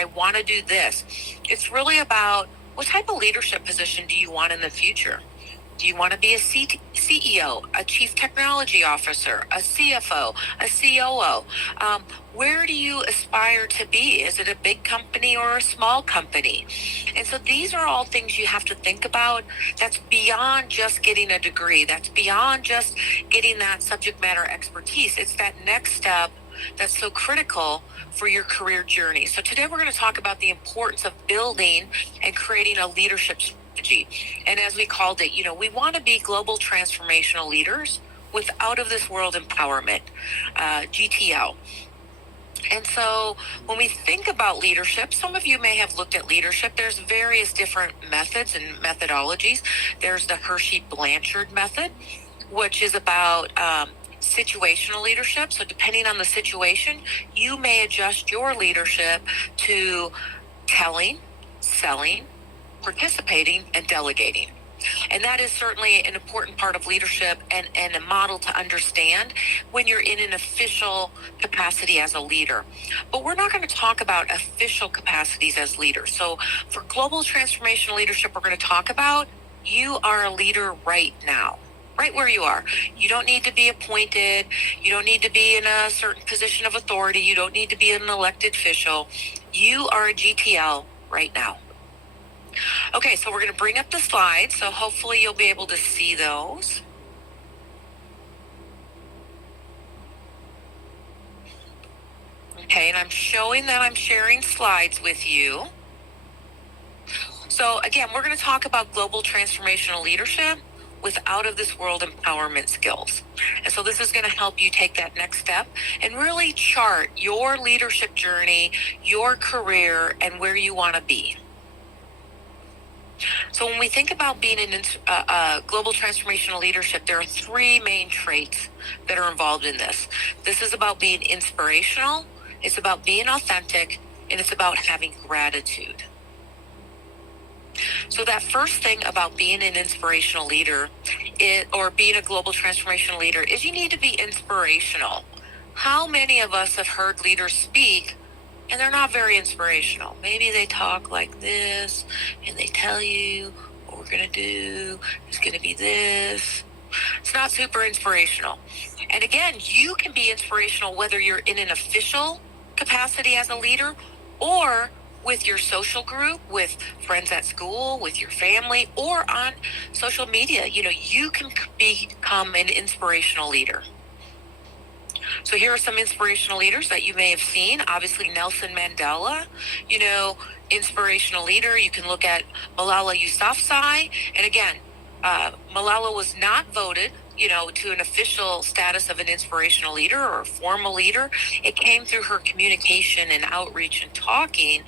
I want to do this. It's really about what type of leadership position do you want in the future? Do you want to be a CEO, a chief technology officer, a CFO, a COO? Where do you aspire to be? Is it a big company or a small company? And so these are all things you have to think about. That's beyond just getting a degree. That's beyond just getting that subject matter expertise. It's that next step that's so critical for your career journey. So today we're going to talk about the importance of building and creating a leadership strategy. And as we called it, we want to be global transformational leaders with out of this world empowerment, GTL. And so when we think about leadership, some of you may have looked at leadership. There's various different methods and methodologies. There's the Hershey-Blanchard method, which is about situational leadership. So depending on the situation, you may adjust your leadership to telling, selling, participating, and delegating. And that is certainly an important part of leadership and a model to understand when you're in an official capacity as a leader. But we're not going to talk about official capacities as leaders. So for global transformational leadership, we're going to talk about you are a leader right now. Right where you are. You don't need to be appointed. You don't need to be in a certain position of authority. You don't need to be an elected official. You are a GTL right now. Okay, so we're going to bring up the slides. So hopefully you'll be able to see those. Okay, and I'm showing that I'm sharing slides with you. So again, we're going to talk about global transformational leadership with out of this world empowerment skills. And so this is going to help you take that next step and really chart your leadership journey, your career, and where you want to be. So when we think about being in global transformational leadership, there are three main traits that are involved in this. This is about being inspirational, it's about being authentic, and it's about having gratitude. So that first thing about being an inspirational leader or being a global transformational leader is you need to be inspirational. How many of us have heard leaders speak and they're not very inspirational? Maybe they talk like this and they tell you what we're going to do is going to be this. It's not super inspirational. And again, you can be inspirational whether you're in an official capacity as a leader or with your social group, with friends at school, with your family, or on social media. You can become an inspirational leader. So here are some inspirational leaders that you may have seen. Obviously, Nelson Mandela, inspirational leader. You can look at Malala Yousafzai. And again, Malala was not voted to an official status of an inspirational leader or a formal leader. It came through her communication and outreach and talking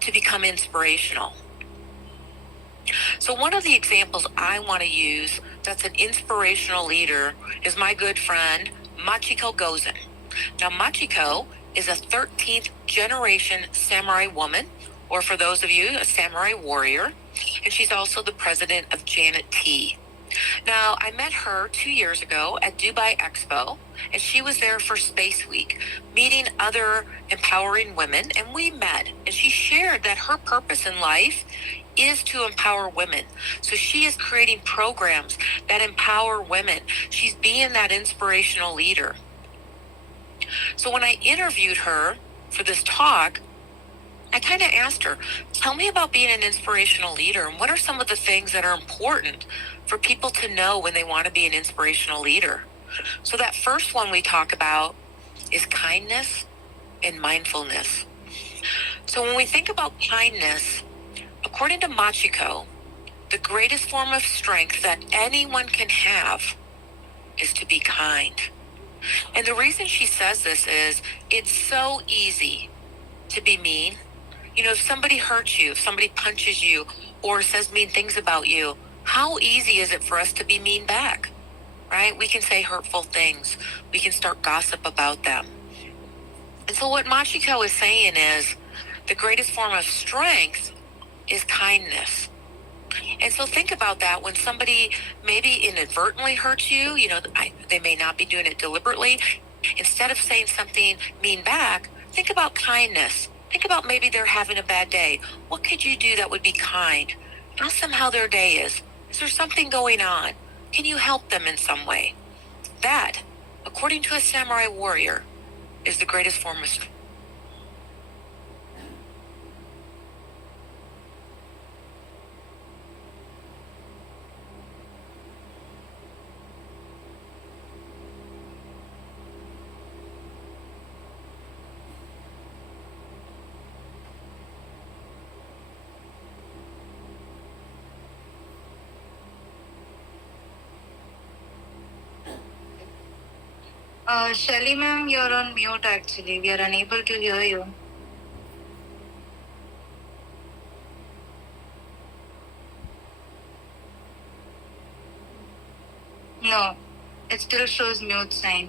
to become inspirational. So one of the examples I want to use that's an inspirational leader is my good friend, Machiko Gozen. Now, Machiko is a 13th generation samurai woman, or for those of you, a samurai warrior. And she's also the president of Janet Tea. Now, I met her 2 years ago at Dubai Expo, and she was there for Space Week, meeting other empowering women, and we met, and she shared that her purpose in life is to empower women. So she is creating programs that empower women. She's being that inspirational leader. So when I interviewed her for this talk, I kind of asked her, tell me about being an inspirational leader, and what are some of the things that are important for people to know when they want to be an inspirational leader? So that first one we talk about is kindness and mindfulness. So when we think about kindness, according to Machiko, the greatest form of strength that anyone can have is to be kind. And the reason she says this is it's so easy to be mean. If somebody hurts you, if somebody punches you or says mean things about you, how easy is it for us to be mean back, right? We can say hurtful things. We can start gossip about them. And so what Machiko is saying is the greatest form of strength is kindness. And so think about that when somebody maybe inadvertently hurts you, they may not be doing it deliberately. Instead of saying something mean back, think about kindness. Think about maybe they're having a bad day. What could you do that would be kind? Ask them how their day is. Is there something going on? Can you help them in some way? That, according to a samurai warrior, is the greatest form of strength. Shelly ma'am, you're on mute actually. We are unable to hear you. No, it still shows mute sign.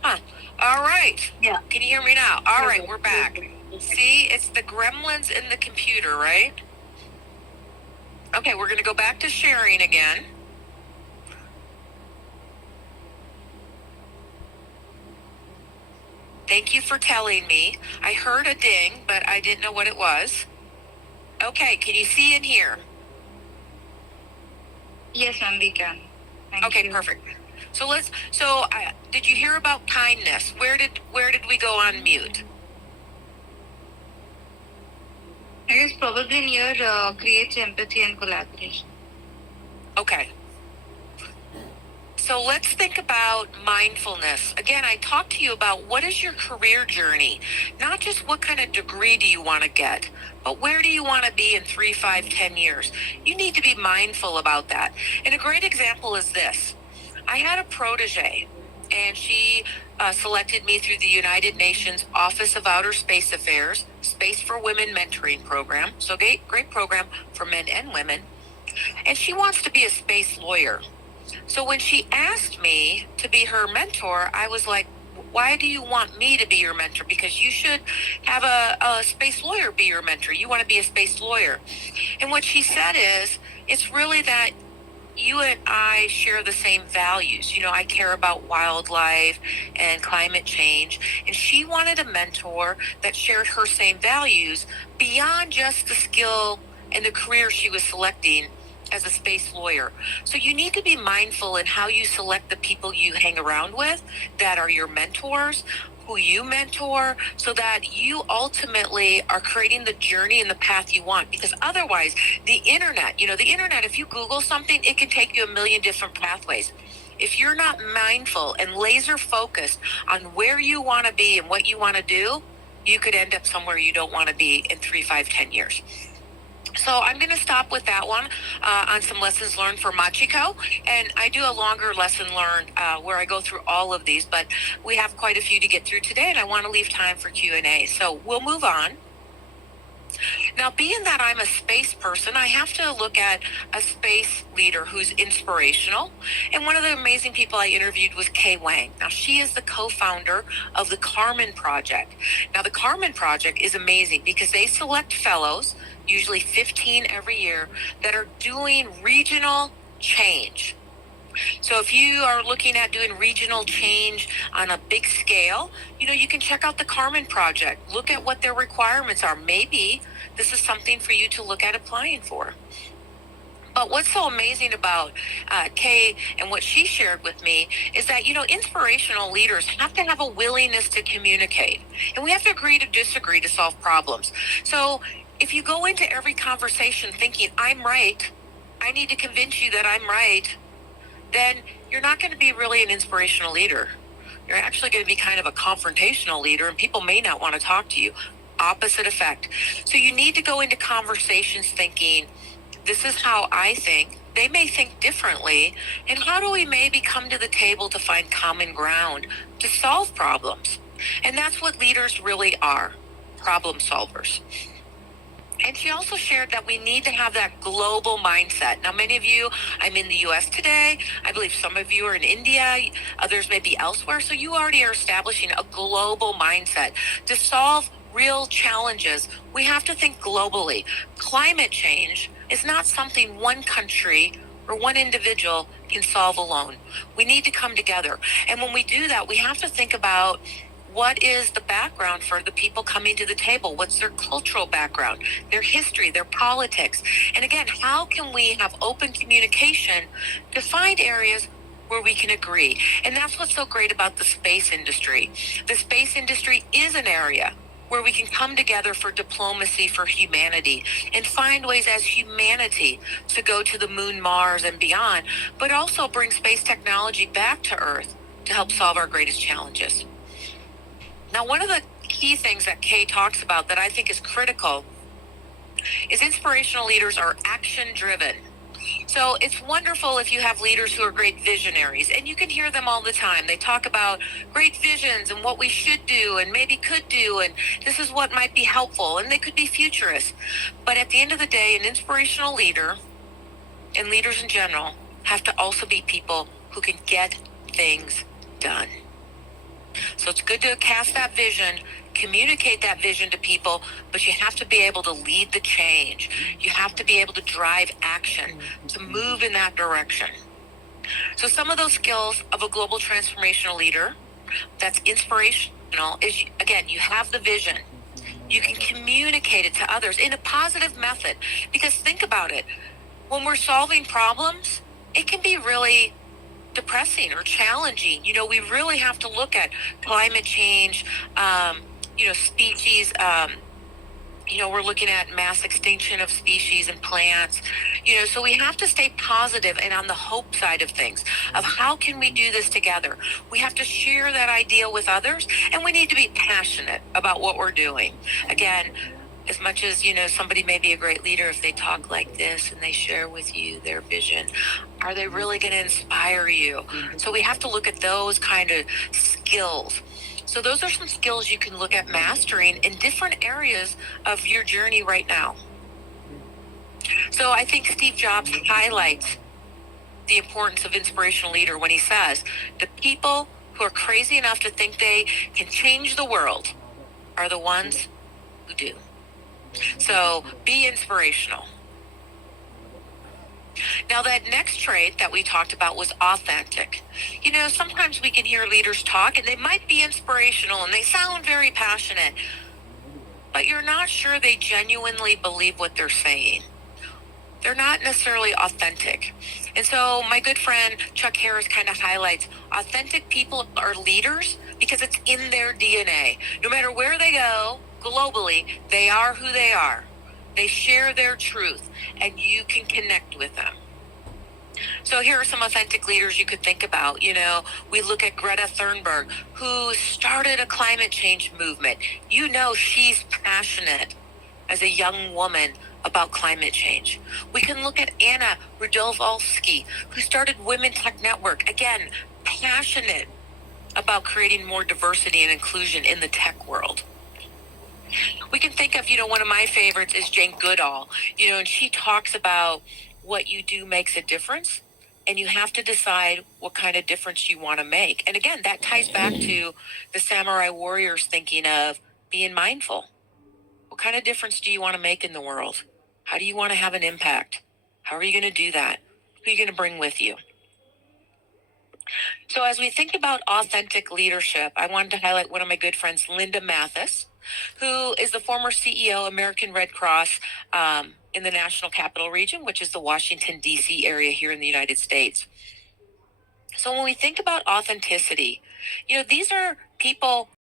Huh. All right. Yeah. Can you hear me now? All right, we're back. See, it's the gremlins in the computer, right? Okay, we're going to go back to sharing again. Thank you for telling me. I heard a ding, but I didn't know what it was. Okay, can you see and hear? Yes, ma'am, we can. Okay, perfect. So did you hear about kindness? Where did we go on mute? I guess probably near creates empathy and collaboration. Okay. So let's think about mindfulness. Again, I talked to you about what is your career journey, not just what kind of degree do you want to get, but where do you want to be in 3, 5, 10 years? You need to be mindful about that. And a great example is this. I had a protege, and she selected me through the United Nations Office of Outer Space Affairs Space for Women Mentoring Program. So great program for men and women. And she wants to be a space lawyer. So when she asked me to be her mentor, I was like, why do you want me to be your mentor? Because you should have a space lawyer be your mentor. You want to be a space lawyer. And what she said is, it's really that you and I share the same values. You know, I care about wildlife and climate change. And she wanted a mentor that shared her same values beyond just the skill and the career she was selecting as a space lawyer. So you need to be mindful in how you select the people you hang around with that are your mentors, who you mentor, so that you ultimately are creating the journey and the path you want. Because otherwise, the internet, if you Google something, it can take you a million different pathways. If you're not mindful and laser focused on where you want to be and what you want to do, you could end up somewhere you don't want to be in 3, 5, 10 years. So I'm going to stop with that one on some lessons learned for Machiko. And I do a longer lesson learned where I go through all of these, but we have quite a few to get through today, and I want to leave time for Q&A. So we'll move on. Now, being that I'm a space person, I have to look at a space leader who's inspirational. And one of the amazing people I interviewed was Kay Wang. Now, she is the co-founder of the Carmen Project. Now, the Carmen Project is amazing because they select fellows, usually 15 every year, that are doing regional change. So if you are looking at doing regional change on a big scale, you can check out the Carmen Project. Look at what their requirements are. Maybe this is something for you to look at applying for. But what's so amazing about Kay and what she shared with me is that, inspirational leaders have to have a willingness to communicate. And we have to agree to disagree to solve problems. So if you go into every conversation thinking, I'm right, I need to convince you that I'm right, then you're not going to be really an inspirational leader. You're actually going to be kind of a confrontational leader, and people may not want to talk to you. Opposite effect. So you need to go into conversations thinking, this is how I think. They may think differently. And how do we maybe come to the table to find common ground to solve problems? And that's what leaders really are, problem solvers. And she also shared that we need to have that global mindset. Now, many of you, I'm in the U.S. today. I believe some of you are in India. Others may be elsewhere. So you already are establishing a global mindset. To solve real challenges, we have to think globally. Climate change is not something one country or one individual can solve alone. We need to come together. And when we do that, we have to think about what is the background for the people coming to the table? What's their cultural background, their history, their politics? And again, how can we have open communication to find areas where we can agree? And that's what's so great about the space industry. The space industry is an area where we can come together for diplomacy for humanity and find ways as humanity to go to the moon, Mars, and beyond, but also bring space technology back to Earth to help solve our greatest challenges. Now, one of the key things that Kay talks about that I think is critical is inspirational leaders are action driven. So it's wonderful if you have leaders who are great visionaries, and you can hear them all the time. They talk about great visions and what we should do and maybe could do, and this is what might be helpful, and they could be futurists. But at the end of the day, an inspirational leader and leaders in general have to also be people who can get things done. So it's good to cast that vision, communicate that vision to people, but you have to be able to lead the change. You have to be able to drive action to move in that direction. So some of those skills of a global transformational leader that's inspirational is, again, you have the vision. You can communicate it to others in a positive method. Because think about it, when we're solving problems, it can be really depressing or challenging. We really have to look at climate change, species. We're looking at mass extinction of species and plants. So we have to stay positive and on the hope side of things, of how can we do this together. We have to share that idea with others, and we need to be passionate about what we're doing. Again, as much as, somebody may be a great leader, if they talk like this and they share with you their vision, are they really going to inspire you? So we have to look at those kind of skills. So those are some skills you can look at mastering in different areas of your journey right now. So I think Steve Jobs highlights the importance of inspirational leader when he says, the people who are crazy enough to think they can change the world are the ones who do. So be inspirational. Now, that next trait that we talked about was authentic. Sometimes we can hear leaders talk and they might be inspirational and they sound very passionate, but you're not sure they genuinely believe what they're saying. They're not necessarily authentic. And so my good friend Chuck Harris kind of highlights authentic people are leaders because it's in their DNA. No matter where they go globally, they are who they are. They share their truth, and you can connect with them. So here are some authentic leaders you could think about. We look at Greta Thunberg, who started a climate change movement. She's passionate as a young woman about climate change. We can look at Anna Rudolph-Olsky, who started Women Tech Network. Again, passionate about creating more diversity and inclusion in the tech world. We can think of, one of my favorites is Jane Goodall, and she talks about what you do makes a difference, and you have to decide what kind of difference you want to make. And again, that ties back to the samurai warriors thinking of being mindful. What kind of difference do you want to make in the world? How do you want to have an impact? How are you going to do that? Who are you going to bring with you? So as we think about authentic leadership, I wanted to highlight one of my good friends, Linda Mathis, who is the former CEO, American Red Cross, in the National Capital Region, which is the Washington, D.C. area here in the United States. So when we think about authenticity, these are people